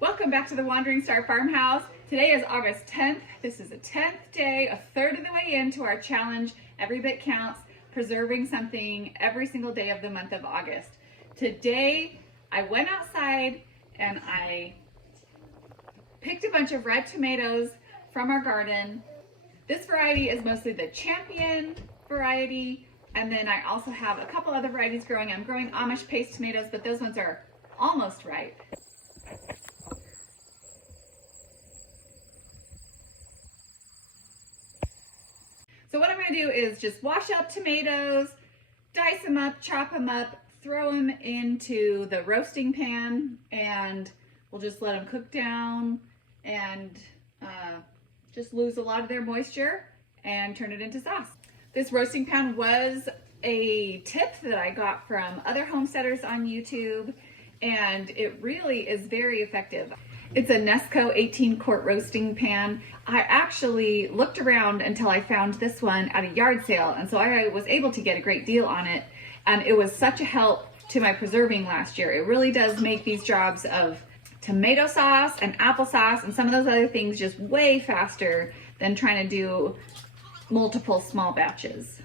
Welcome back to the Wandering Star Farmhouse. Today is August 10th. This is the 10th day, a third of the way into our challenge, Every Bit Counts, preserving something every single day of the month of August. Today, I went outside and I picked a bunch of red tomatoes from our garden. This variety is mostly the Champion variety, and then I also have a couple other varieties growing. I'm growing Amish paste tomatoes, but those ones are almost ripe. So what I'm going to do is just wash up tomatoes, dice them up, chop them up, throw them into the roasting pan, and we'll just let them cook down and just lose a lot of their moisture and turn it into sauce. This roasting pan was a tip that I got from other homesteaders on YouTube, and it really is very effective. It's a Nesco 18-quart roasting pan. I actually looked around until I found this one at a yard sale, and so I was able to get a great deal on it, and it was such a help to my preserving last year. It really does make these jobs of tomato sauce and applesauce and some of those other things just way faster than trying to do multiple small batches.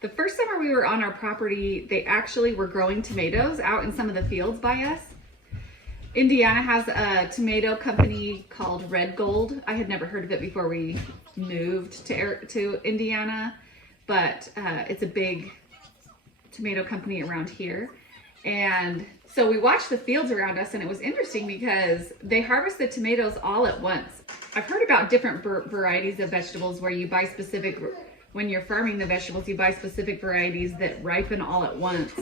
The first summer we were on our property, they actually were growing tomatoes out in some of the fields by us. Indiana has a tomato company called Red Gold. I had never heard of it before we moved to Indiana, but it's a big tomato company around here. And so we watched the fields around us, and it was interesting because they harvest the tomatoes all at once. I've heard about different varieties of vegetables where you buy specific, when you're farming the vegetables, you buy specific varieties that ripen all at once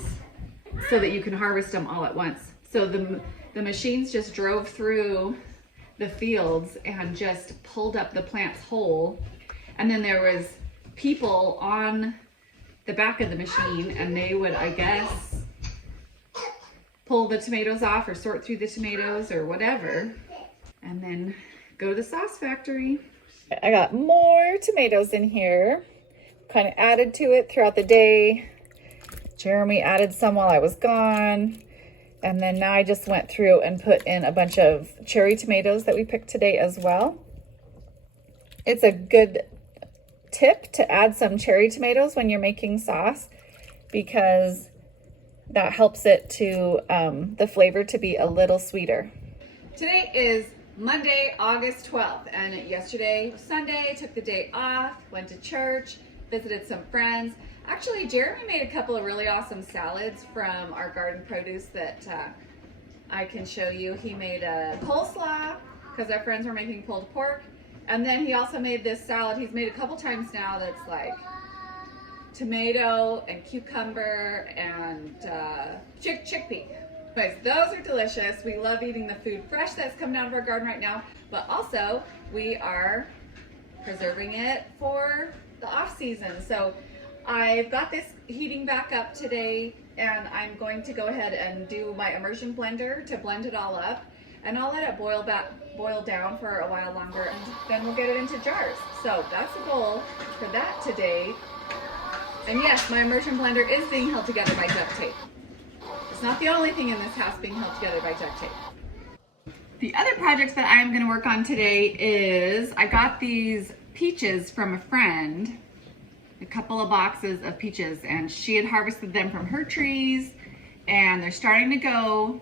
so that you can harvest them all at once. So the machines just drove through the fields and just pulled up the plants whole. And then there was people on the back of the machine, and they would, I guess, pull the tomatoes off or sort through the tomatoes or whatever, and then go to the sauce factory. I got more tomatoes in here, kind of added to it throughout the day. Jeremy added some while I was gone. And then now I just went through and put in a bunch of cherry tomatoes that we picked today as well. It's a good tip to add some cherry tomatoes when you're making sauce, because that helps it to, the flavor to be a little sweeter. Today is Monday, August 12th, and yesterday, Sunday, took the day off, went to church, visited some friends. Actually, Jeremy made a couple of really awesome salads from our garden produce that I can show you. He made a coleslaw because our friends were making pulled pork. And then he also made this salad he's made a couple times now that's like tomato and cucumber and chickpea. Anyways, those are delicious. We love eating the food fresh that's coming out of our garden right now, but also we are preserving it for the off season. So I've got this heating back up today, and I'm going to go ahead and do my immersion blender to blend it all up, and I'll let it boil down for a while longer, and then we'll get it into jars. So that's the goal for that today. And yes, my immersion blender is being held together by duct tape. It's not the only thing in this house being held together by duct tape. The other projects that I'm going to work on today is I got these peaches from a friend, a couple of boxes of peaches, and she had harvested them from her trees, and they're starting to go.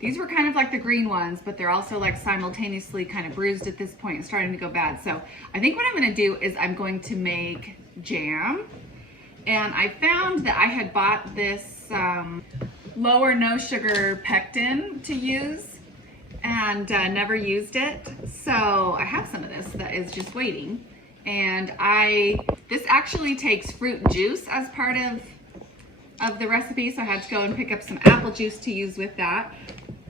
These were kind of like the green ones, but they're also like simultaneously kind of bruised at this point and starting to go bad. So I think what I'm going to do is I'm going to make jam, and I found that I had bought this low or no sugar pectin to use and never used it. So I have some of this that is just waiting. And this actually takes fruit juice as part of the recipe, so I had to go and pick up some apple juice to use with that.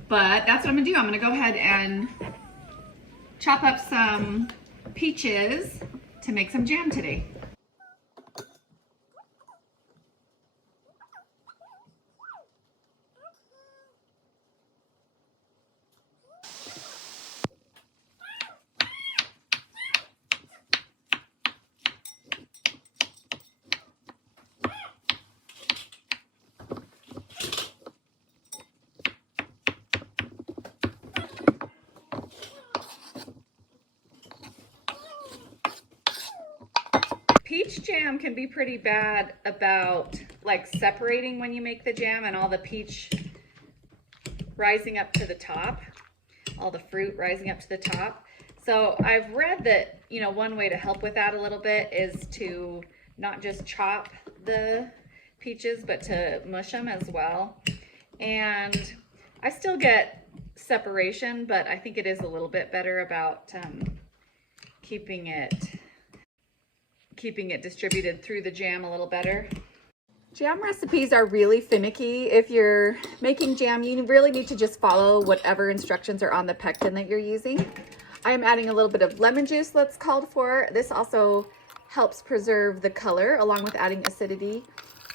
But that's what I'm gonna do. I'm gonna go ahead and chop up some peaches to make some jam today. peach jam can be pretty bad about like separating when you make the jam and all the peach rising up to the top, all the fruit rising up to the top. So I've read that, you know, one way to help with that a little bit is to not just chop the peaches, but to mush them as well. And I still get separation, but I think it is a little bit better about keeping it distributed through the jam a little better. Jam recipes are really finicky. If you're making jam, you really need to just follow whatever instructions are on the pectin that you're using. I am adding a little bit of lemon juice that's called for. This also helps preserve the color along with adding acidity.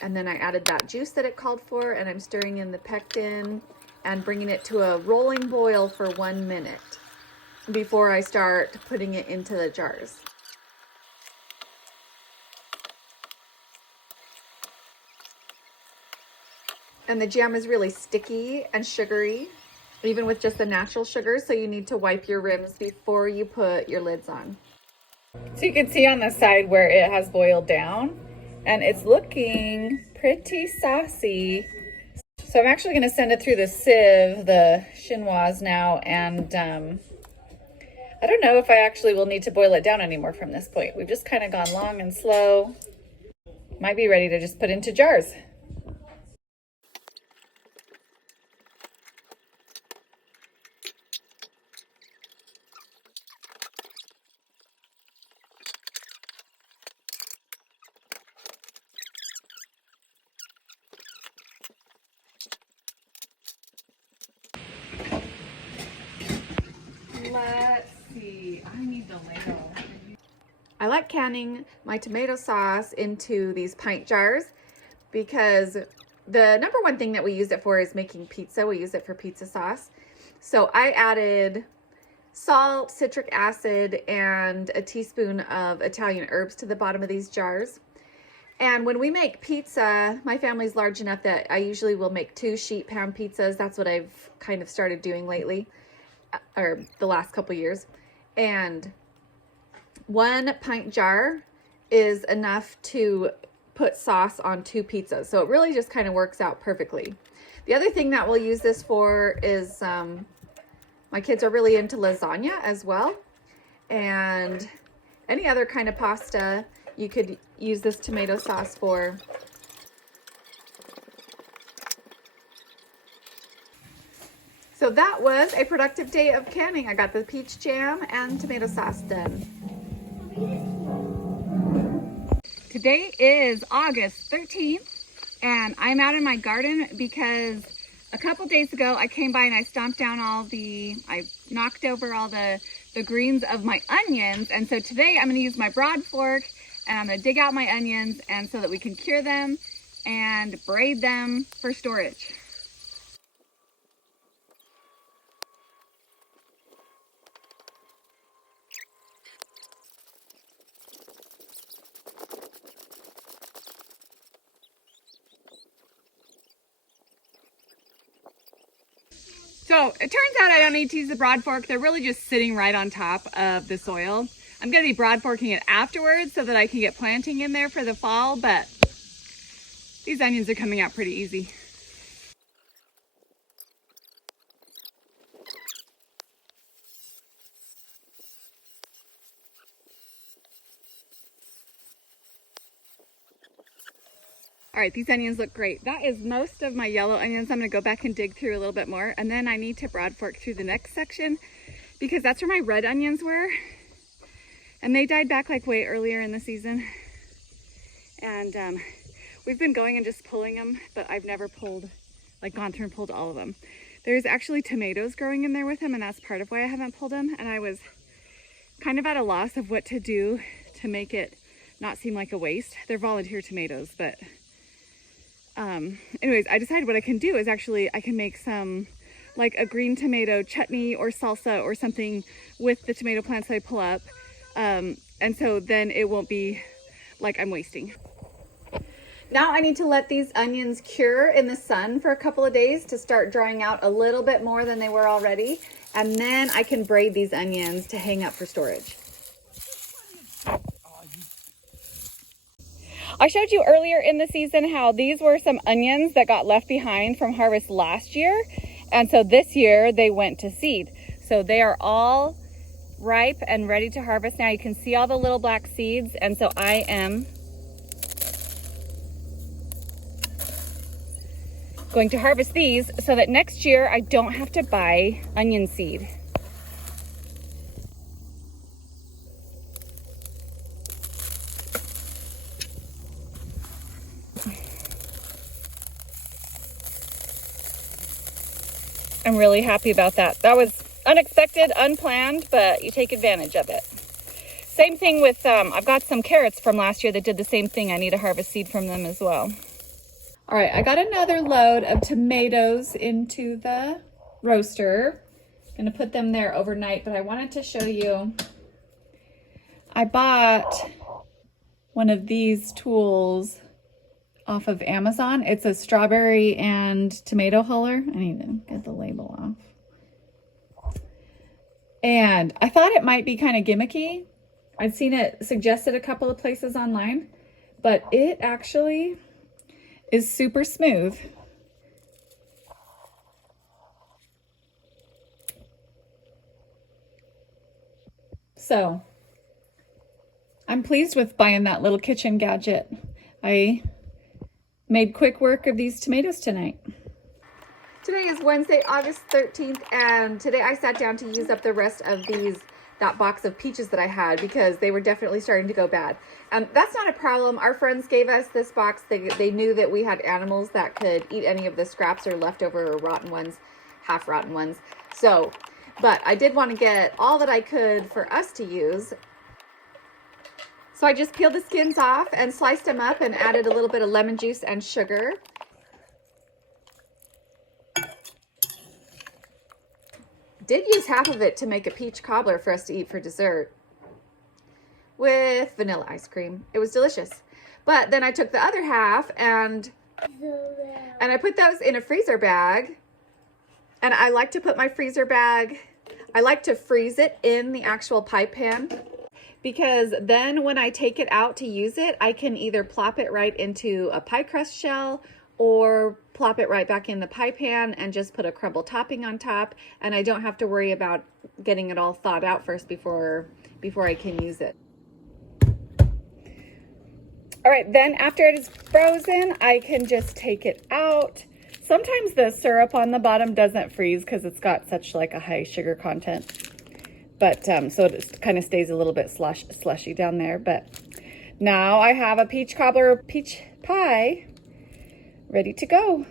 And then I added that juice that it called for, and I'm stirring in the pectin and bringing it to a rolling boil for 1 minute before I start putting it into the jars. And the jam is really sticky and sugary, even with just the natural sugar, so you need to wipe your rims before you put your lids on. So you can see on the side where it has boiled down, and it's looking pretty saucy. So I'm actually gonna send it through the sieve, the chinoise now, and I don't know if I actually will need to boil it down anymore from this point. We've just kind of gone long and slow. Might be ready to just put into jars. Let's see, I need the ladle. I like canning my tomato sauce into these pint jars because the number one thing that we use it for is making pizza. We use it for pizza sauce. So I added salt, citric acid, and a teaspoon of Italian herbs to the bottom of these jars. And when we make pizza, my family's large enough that I usually will make 2 sheet pan pizzas. That's what I've kind of started doing lately, or the last couple years. And 1 pint jar is enough to put sauce on 2 pizzas. So it really just kind of works out perfectly. The other thing that we'll use this for is my kids are really into lasagna as well. And any other kind of pasta you could use this tomato sauce for. So that was a productive day of canning. I got the peach jam and tomato sauce done. Today is August 13th, and I'm out in my garden because a couple days ago I came by and I stomped down I knocked over all the greens of my onions. And so today I'm gonna use my broad fork and I'm gonna dig out my onions and so that we can cure them and braid them for storage. So it turns out I don't need to use the broad fork. They're really just sitting right on top of the soil. I'm gonna be broad forking it afterwards so that I can get planting in there for the fall, but these onions are coming out pretty easy. All right, these onions look great. That is most of my yellow onions. I'm gonna go back and dig through a little bit more, and then I need to broad fork through the next section because that's where my red onions were. And they died back like way earlier in the season. And we've been going and just pulling them, but I've never gone through and pulled all of them. There's actually tomatoes growing in there with them, and that's part of why I haven't pulled them. And I was kind of at a loss of what to do to make it not seem like a waste. They're volunteer tomatoes, but anyways, I decided what I can do is actually I can make some like a green tomato chutney or salsa or something with the tomato plants that I pull up. And so then it won't be like I'm wasting. Now I need to let these onions cure in the sun for a couple of days to start drying out a little bit more than they were already. And then I can braid these onions to hang up for storage. I showed you earlier in the season how these were some onions that got left behind from harvest last year. And so this year they went to seed. So they are all ripe and ready to harvest now. You can see all the little black seeds. And so I am going to harvest these so that next year I don't have to buy onion seed. I'm really happy about that. That was unexpected, unplanned, but you take advantage of it. Same thing with, I've got some carrots from last year that did the same thing. I need to harvest seed from them as well. All right, I got another load of tomatoes into the roaster. I'm gonna put them there overnight, but I wanted to show you, I bought one of these tools off of Amazon. It's a strawberry and tomato huller. I need to get the label off. And I thought it might be kind of gimmicky. I'd seen it suggested a couple of places online, but it actually is super smooth. So I'm pleased with buying that little kitchen gadget. I made quick work of these tomatoes tonight. Today is Wednesday, August 13th, and today I sat down to use up the rest of that box of peaches that I had because they were definitely starting to go bad. That's not a problem. Our friends gave us this box. They knew that we had animals that could eat any of the scraps or leftover or rotten ones, half rotten ones. So, but I did want to get all that I could for us to use. So I just peeled the skins off and sliced them up and added a little bit of lemon juice and sugar. Did use half of it to make a peach cobbler for us to eat for dessert with vanilla ice cream. It was delicious. But then I took the other half and I put those in a freezer bag. And I like to put my freezer bag, I like to freeze it in the actual pie pan, because then when I take it out to use it, I can either plop it right into a pie crust shell or plop it right back in the pie pan and just put a crumble topping on top, and I don't have to worry about getting it all thawed out first before I can use it. All right, then after it is frozen, I can just take it out. Sometimes the syrup on the bottom doesn't freeze because it's got such like a high sugar content. But so it kind of stays a little bit slushy down there. But now I have a peach cobbler peach pie ready to go.